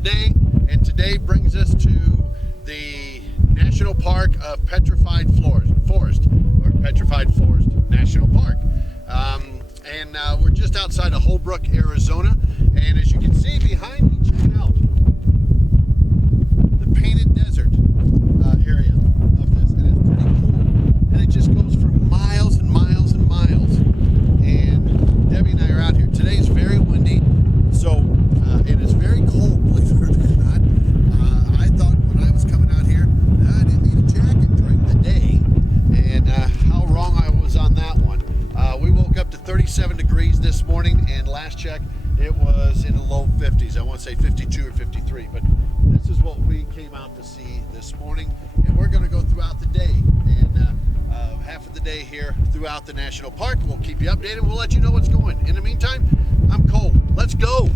another day, and today brings us to the National Park of Petrified Forest, or Petrified Forest National Park. We're just outside of Holbrook, Arizona, and as you can see behind me, check it out, the Painted Desert area of this, and it's pretty cool, and it just goes for miles and miles and miles. And Debbie and I are out here. Today is very windy, so it is very cold, believe it or not. I thought when I was coming out here I didn't need a jacket during the day, and how wrong I was on that one. We woke up to 37 degrees this morning, and last check it was in the low 50s. I want to say 52 or 53, but this is what we came out to see this morning, and we're going to go throughout the day, and half of the day here throughout the national park. We'll keep you updated. We'll let you know what's going. In the meantime, I'm Cole. Let's go.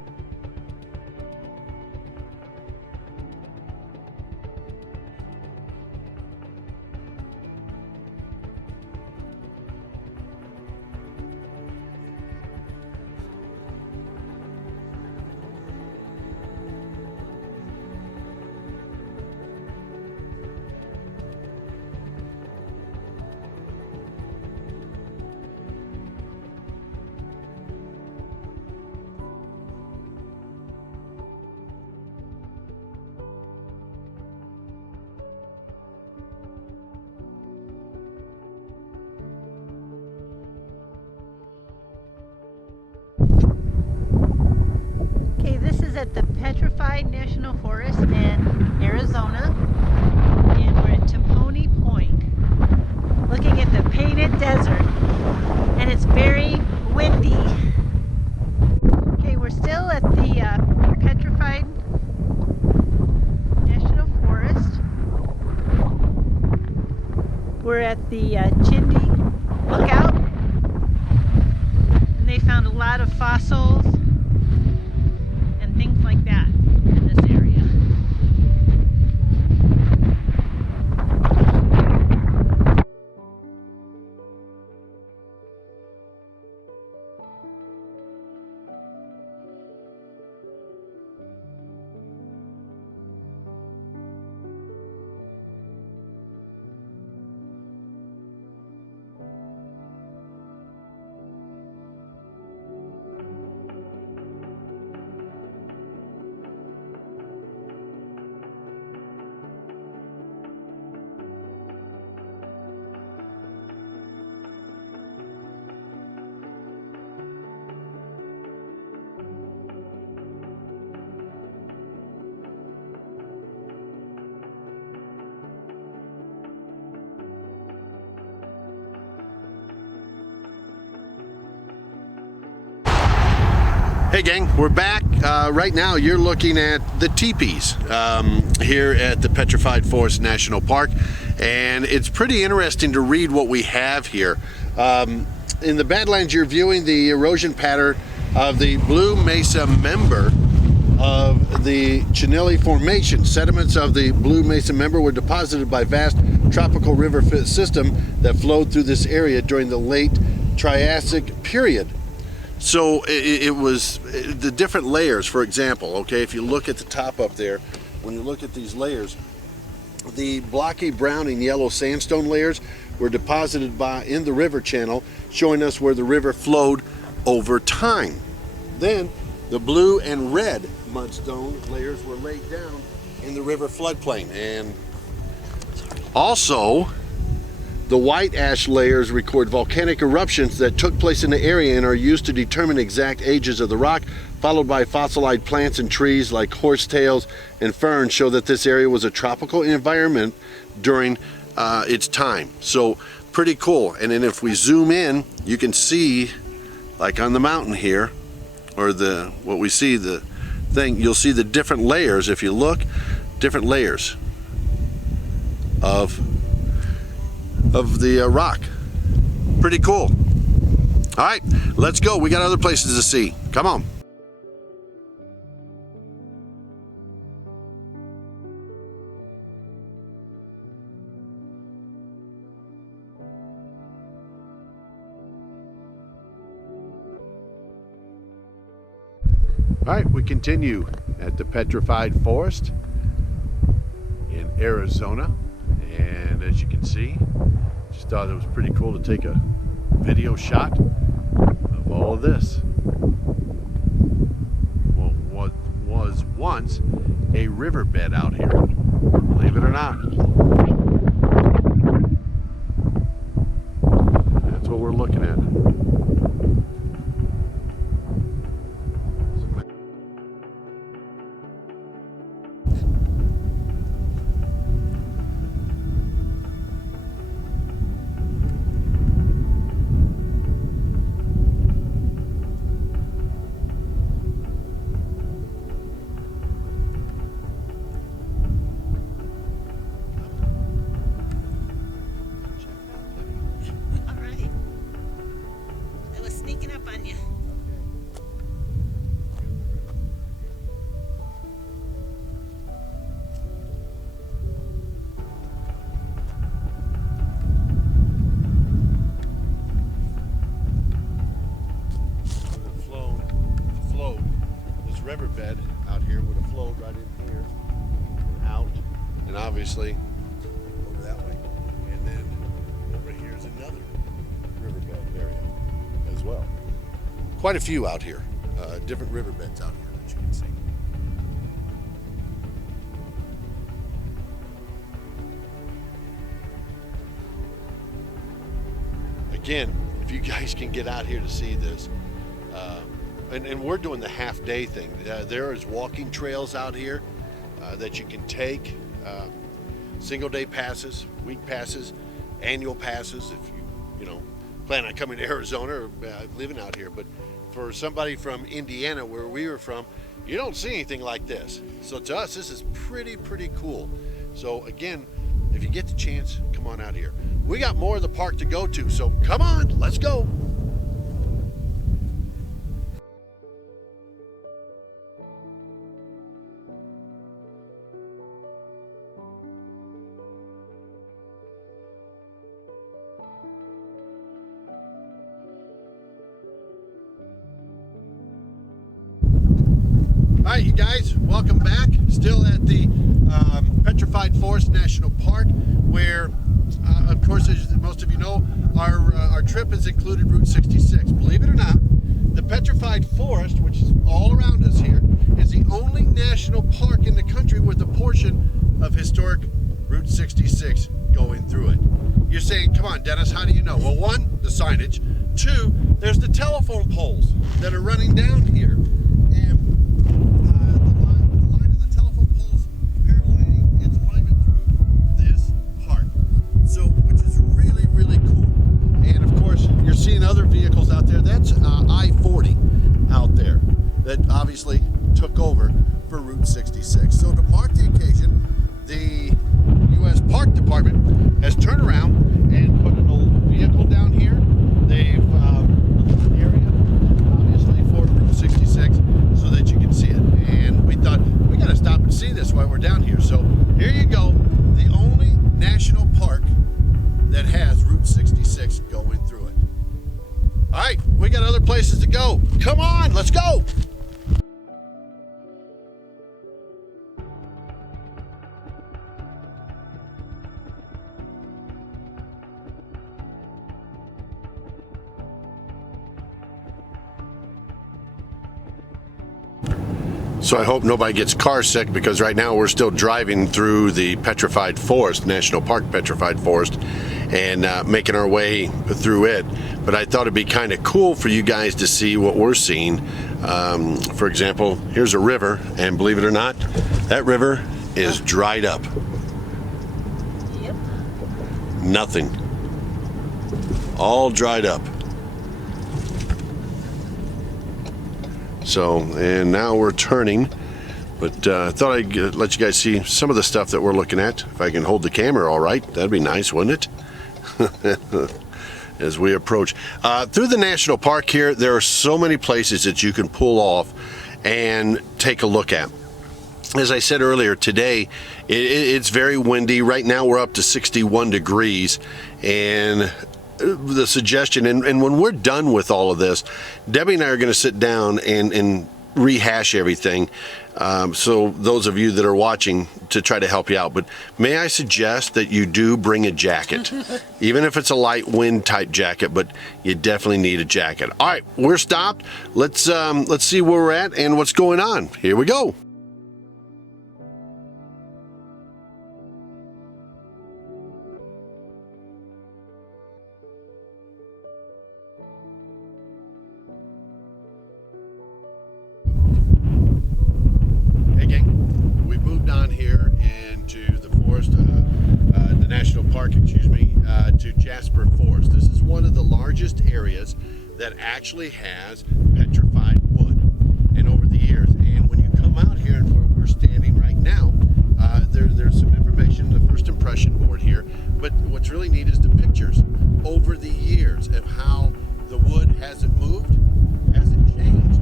Okay, this is at the Petrified National Forest in Arizona, and we're at Toponi Point, looking at the Painted Desert, and it's very windy. Okay, we're still at the Petrified National Forest. We're at the Chindi Lookout, and they found a lot of fossils and things like that in this area. Hey gang, we're back. Right now you're looking at the teepees here at the Petrified Forest National Park, and it's pretty interesting to read what we have here. In the Badlands you're viewing the erosion pattern of the Blue Mesa member of the Chinille Formation. Sediments of the Blue Mesa member were deposited by vast tropical river system that flowed through this area during the late Triassic period. So it was the different layers, for example, okay, if you look at the top up there, when you look at these layers, the blocky brown and yellow sandstone layers were deposited in the river channel, showing us where the river flowed over time. Then the blue and red mudstone layers were laid down in the river floodplain. And also, the white ash layers record volcanic eruptions that took place in the area and are used to determine exact ages of the rock, followed by fossilized plants and trees like horsetails and ferns show that this area was a tropical environment during its time. So pretty cool. And then if we zoom in, you can see, like on the mountain here, or what we see, the thing, you'll see the different layers. If you look, different layers of the rock. Pretty cool. All right, let's go. We got other places to see. Come on. All right, we continue at the Petrified Forest in Arizona. And as you can see, just thought it was pretty cool to take a video shot of all of this. Well, what was once a riverbed out here, believe it or not. That's what we're looking at. All right. I was sneaking up on you. Flowed. This riverbed out here would have flowed right in here, out, and obviously over that way, and then over here is another riverbed area as well. Quite a few out here, different riverbeds out here that you can see. Again, if you guys can get out here to see this, and we're doing the half-day thing. There is walking trails out here that you can take, single-day passes, week passes, annual passes if you plan on coming to Arizona or living out here. But for somebody from Indiana, where we were from, you don't see anything like this. So to us, this is pretty cool. So again, if you get the chance, come on out here. We got more of the park to go to, so come on, let's go. All right, you guys, welcome back. Still at the Petrified Forest National Park, where, of course, as most of you know, our trip has included Route 66. Believe it or not, the Petrified Forest, which is all around us here, is the only national park in the country with a portion of historic Route 66 going through it. You're saying, come on, Dennis, how do you know? Well, one, the signage. Two, there's the telephone poles that are running down here. And the line of the telephone poles paralleling its alignment through this park. So, which is really cool. And of course, you're seeing other vehicles out there. That's I-40 out there that obviously took over for Route 66. So to mark the occasion, the U.S. Park Department has turned around and put an old vehicle down here. They've an area, obviously, for Route 66 so that you can see it. And we thought, we got to stop and see this while we're down here. So here you go, the only national park that has Route 66 going through it. All right, we got other places to go. Come on, let's go. So I hope nobody gets car sick, because right now we're still driving through the Petrified Forest, National Park Petrified Forest, and making our way through it. But I thought it'd be kind of cool for you guys to see what we're seeing. For example, here's a river, and believe it or not, that river is dried up. Yep. Nothing. All dried up. So, and now we're turning, but I thought I'd let you guys see some of the stuff that we're looking at. If I can hold the camera all right, that'd be nice, wouldn't it? As we approach. Through the national park here, there are so many places that you can pull off and take a look at. As I said earlier, today it's very windy. Right now we're up to 61 degrees, and the suggestion, and when we're done with all of this, Debbie and I are going to sit down and rehash everything. So those of you that are watching, to try to help you out, but may I suggest that you do bring a jacket, even if it's a light wind type jacket, but you definitely need a jacket. All right, we're stopped. Let's see where we're at and what's going on. Here we go. On here into the forest, the national park, excuse me, to Jasper Forest. This is one of the largest areas that actually has petrified wood. And over the years, and when you come out here and where we're standing right now, there's some information, the first impression board here, but what's really neat is the pictures over the years of how the wood hasn't moved, hasn't changed.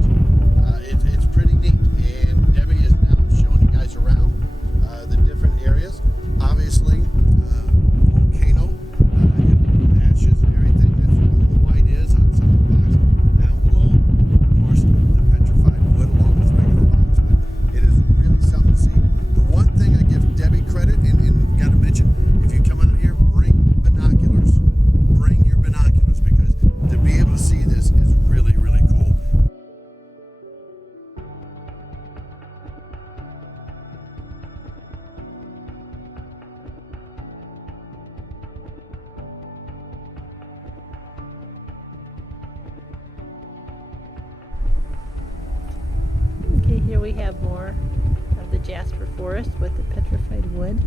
It's pretty neat. And Debbie is now showing you guys around the different areas. Obviously, volcano, ashes and everything. That's where the white is on some of the rocks. Down below, of course, the petrified wood along with regular rocks. But it is really something to see. The one thing I give Debbie credit, and got to mention, if you come out here, bring binoculars. Bring your binoculars, because to be able to see this is really, really cool. Okay, here we have more of the Jasper Forest with the petrified wood.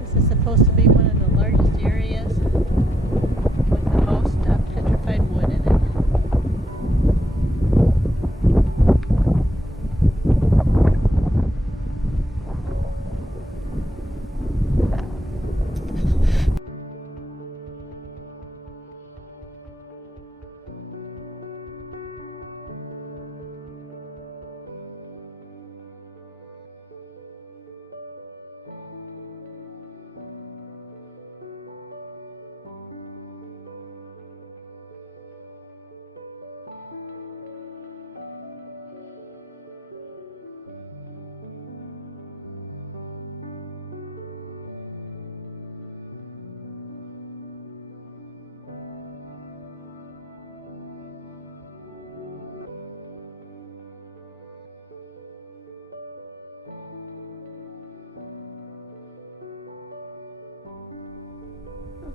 This is supposed to be one of the largest areas with the most petrified wood in it.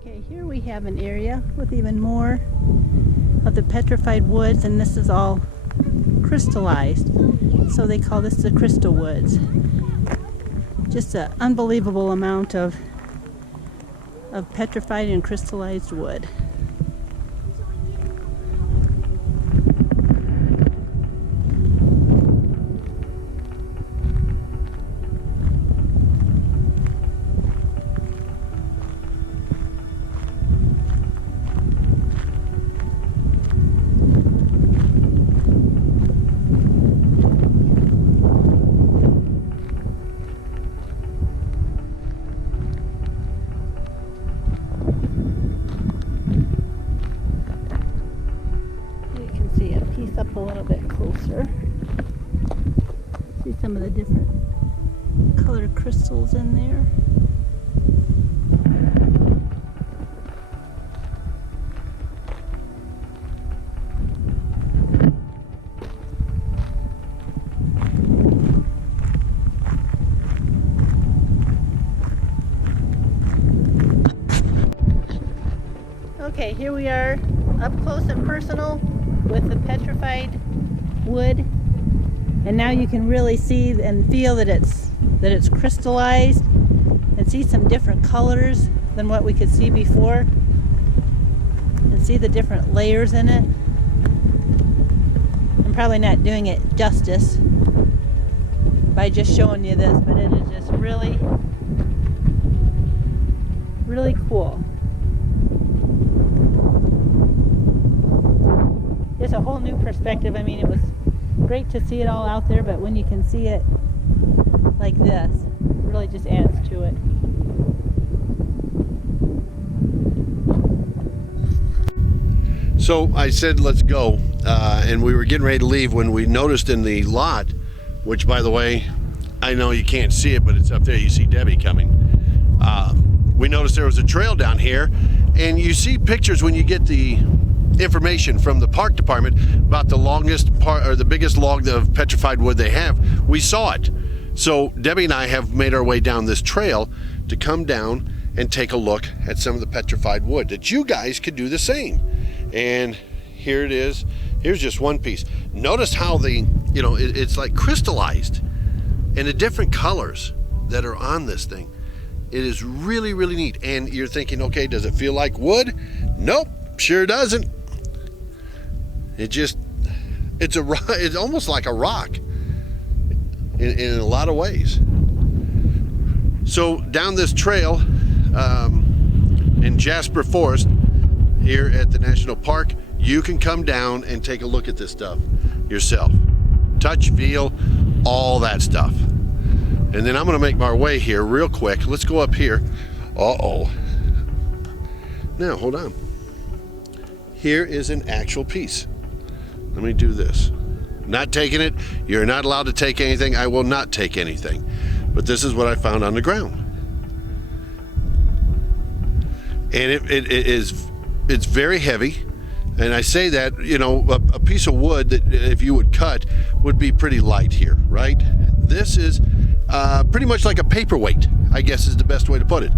Okay, here we have an area with even more of the petrified woods, and this is all crystallized. So they call this the crystal woods. Just an unbelievable amount of petrified and crystallized wood. Up a little bit closer. See some of the different colored crystals in there. Okay, here we are up close and personal with the petrified wood, and now you can really see and feel that it's crystallized, and see some different colors than what we could see before, and see the different layers in it. I'm probably not doing it justice by just showing you this, but it is just really, really cool. a whole new perspective. I mean, it was great to see it all out there, but when you can see it like this, it really just adds to it. So I said, let's go. And we were getting ready to leave when we noticed in the lot, which, by the way, I know you can't see it, but it's up there. You see Debbie coming. We noticed there was a trail down here, and you see pictures when you get the information from the park department about the longest part or the biggest log of petrified wood they have. We saw it. So Debbie and I have made our way down this trail to come down and take a look at some of the petrified wood that you guys could do the same. And here it is. Here's just one piece. Notice how it's like crystallized and the different colors that are on this thing. It is really, really neat. And you're thinking, okay, does it feel like wood? Nope, sure doesn't. It's almost like a rock in a lot of ways. So down this trail in Jasper Forest here at the National Park, you can come down and take a look at this stuff yourself. Touch, feel, all that stuff. And then I'm gonna make my way here real quick. Let's go up here. Uh-oh. Now, hold on. Here is an actual piece. Let me do this. Not taking it. You're not allowed to take anything. I will not take anything. But this is what I found on the ground. And it's very heavy. And I say that, a piece of wood that if you would cut would be pretty light here, right? This is pretty much like a paperweight, I guess is the best way to put it.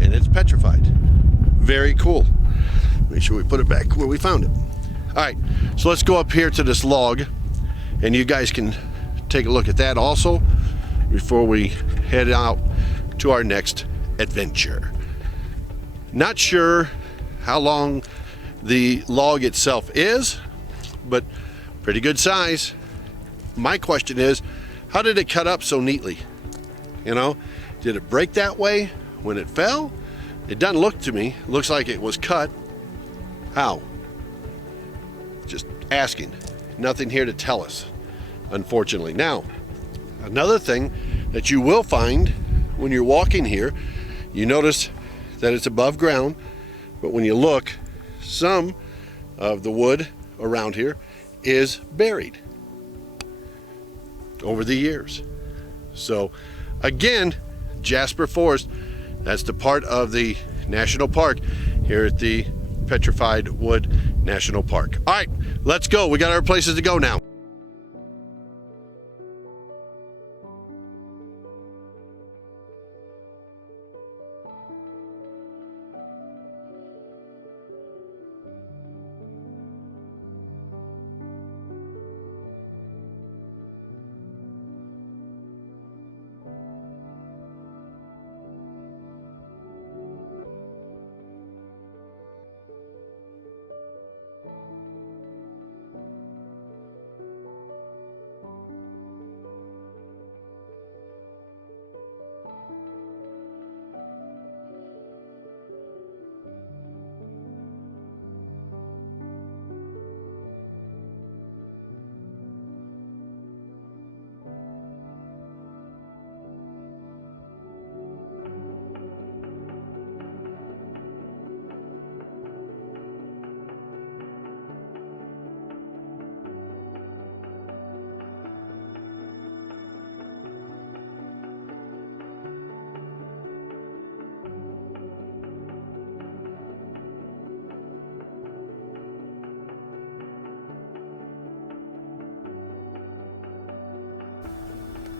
And it's petrified. Very cool. Make sure we put it back where we found it. All right, so let's go up here to this log, and you guys can take a look at that also before we head out to our next adventure. Not sure how long the log itself is, but pretty good size. My question is, how did it cut up so neatly? Did it break that way when it fell? It doesn't look to me. Looks like it was cut. How? Just asking. Nothing here to tell us, unfortunately. Now, another thing that you will find when you're walking here, you notice that it's above ground, but when you look, some of the wood around here is buried over the years. So again, Jasper Forest, that's the part of the National Park here at the Petrified Wood National Park. All right, let's go. We got our places to go now.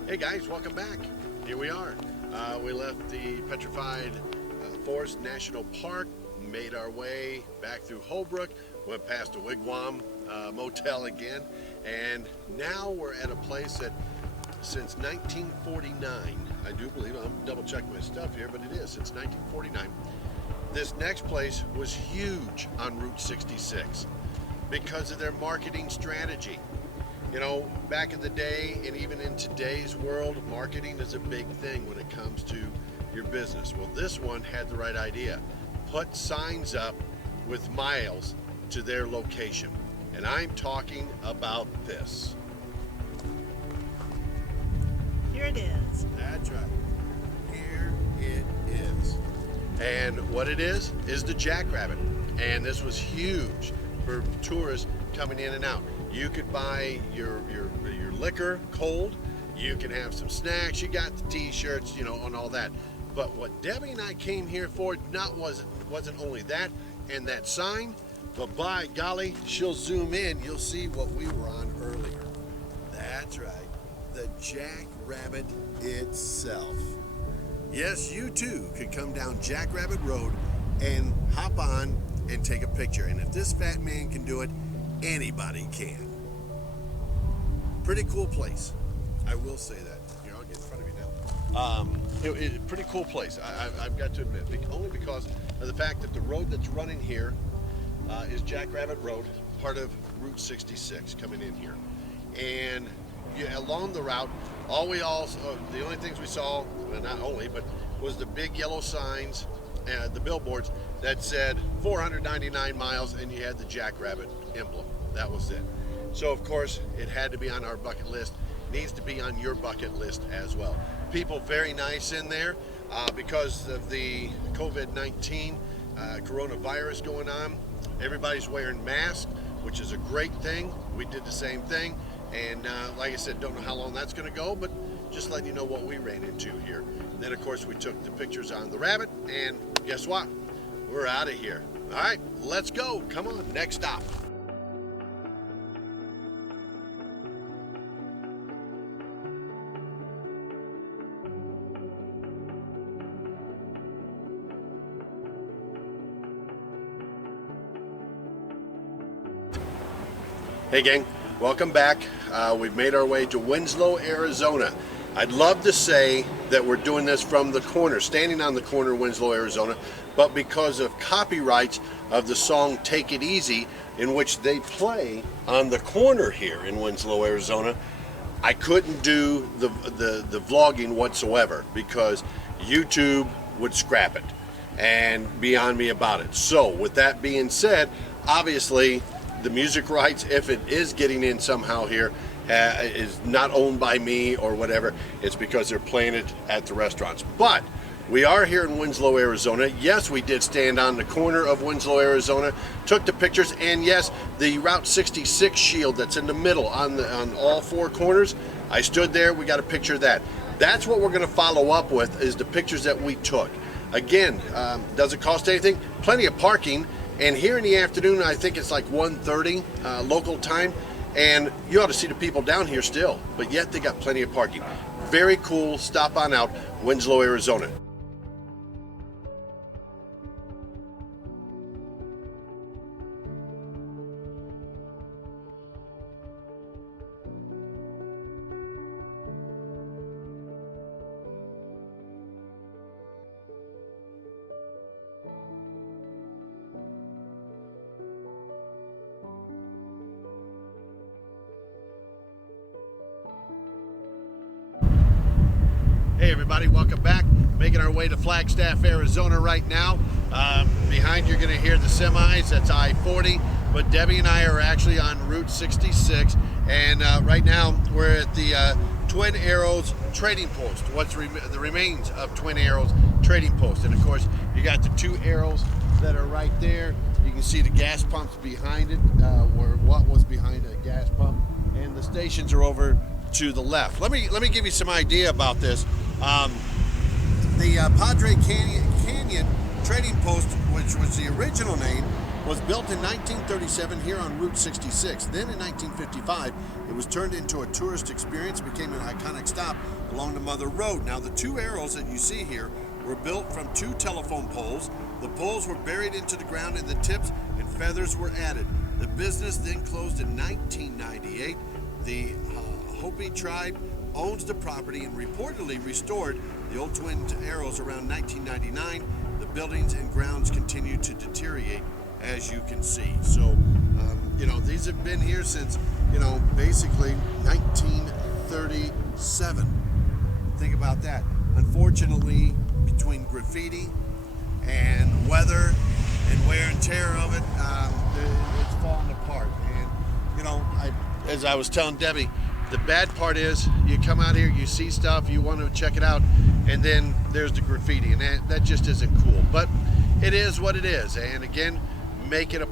Hey guys, welcome back. Here we are. We left the Petrified Forest National Park, made our way back through Holbrook, went past a Wigwam motel again, and now we're at a place that since 1949, I do believe, I'm double checking my stuff here, but it is since 1949. This next place was huge on Route 66 because of their marketing strategy. Back in the day and even in today's world, marketing is a big thing when it comes to your business. Well, this one had the right idea. Put signs up with miles to their location. And I'm talking about this. Here it is. That's right. Here it is. And what it is the Jackrabbit. And this was huge for tourists coming in and out. You could buy your liquor cold. You can have some snacks. You got the t-shirts, you know, and all that. But what Debbie and I came here for wasn't only that and that sign, but by golly, she'll zoom in. You'll see what we were on earlier. That's right. The Jackrabbit itself. Yes, you too could come down Jackrabbit Road and hop on and take a picture. And if this fat man can do it, anybody can. Pretty cool place. I will say that. Here, I'll get in front of you now. Pretty cool place. I've got to admit, only because of the fact that the road that's running here is Jackrabbit Road, part of Route 66 coming in here. And along the route, the only things we saw, well, not only, but was the big yellow signs, the billboards that said 499 miles, and you had the Jackrabbit emblem. That was it. So of course, it had to be on our bucket list. Needs to be on your bucket list as well. People very nice in there because of the COVID-19 coronavirus going on. Everybody's wearing masks, which is a great thing. We did the same thing. And like I said, don't know how long that's going to go, but just letting you know what we ran into here. And then, of course, we took the pictures on the rabbit, and guess what? We're out of here. All right, let's go. Come on, next stop. Hey gang, welcome back. We've made our way to Winslow, Arizona. I'd love to say that we're doing this from the corner, standing on the corner of Winslow, Arizona, but because of copyrights of the song Take It Easy, in which they play on the corner here in Winslow, Arizona, I couldn't do the vlogging whatsoever because YouTube would scrap it and be on me about it. So with that being said, obviously the music rights, if it is getting in somehow here, is not owned by me or whatever. It's because they're playing it at the restaurants. But we are here in Winslow, Arizona. Yes, we did stand on the corner of Winslow, Arizona, took the pictures, and yes, the Route 66 shield that's in the middle on all four corners, I stood there, we got a picture of that. That's what we're gonna follow up with, is the pictures that we took. Again, doesn't cost anything, plenty of parking. And here in the afternoon, I think it's like 1:30 local time, and you ought to see the people down here still, but yet they got plenty of parking. Very cool. Stop on out, Winslow, Arizona. Hey everybody, welcome back. Making our way to Flagstaff, Arizona right now. Behind you're gonna hear the semis, that's I-40, but Debbie and I are actually on Route 66, and right now we're at the Twin Arrows Trading Post, the remains of Twin Arrows Trading Post. And of course, you got the two arrows that are right there. You can see the gas pumps behind it, or what was behind a gas pump, and the stations are over to the left. Let me give you some idea about this. The Padre Canyon Trading Post, which was the original name, was built in 1937 here on Route 66. Then in 1955, it was turned into a tourist experience, became an iconic stop along the Mother Road. Now the two arrows that you see here were built from two telephone poles. The poles were buried into the ground and the tips and feathers were added. The business then closed in 1998. The Hopi tribe owns the property and reportedly restored the old Twin Arrows around 1999. The buildings and grounds continue to deteriorate, as you can see. So, you know, these have been here since, you know, basically 1937. Think about that. Unfortunately, between graffiti and weather and wear and tear of it, it's fallen apart. And you know, as I was telling Debbie, the bad part is you come out here, you see stuff, you want to check it out, and then there's the graffiti, and that just isn't cool. But it is what it is, and again, make it a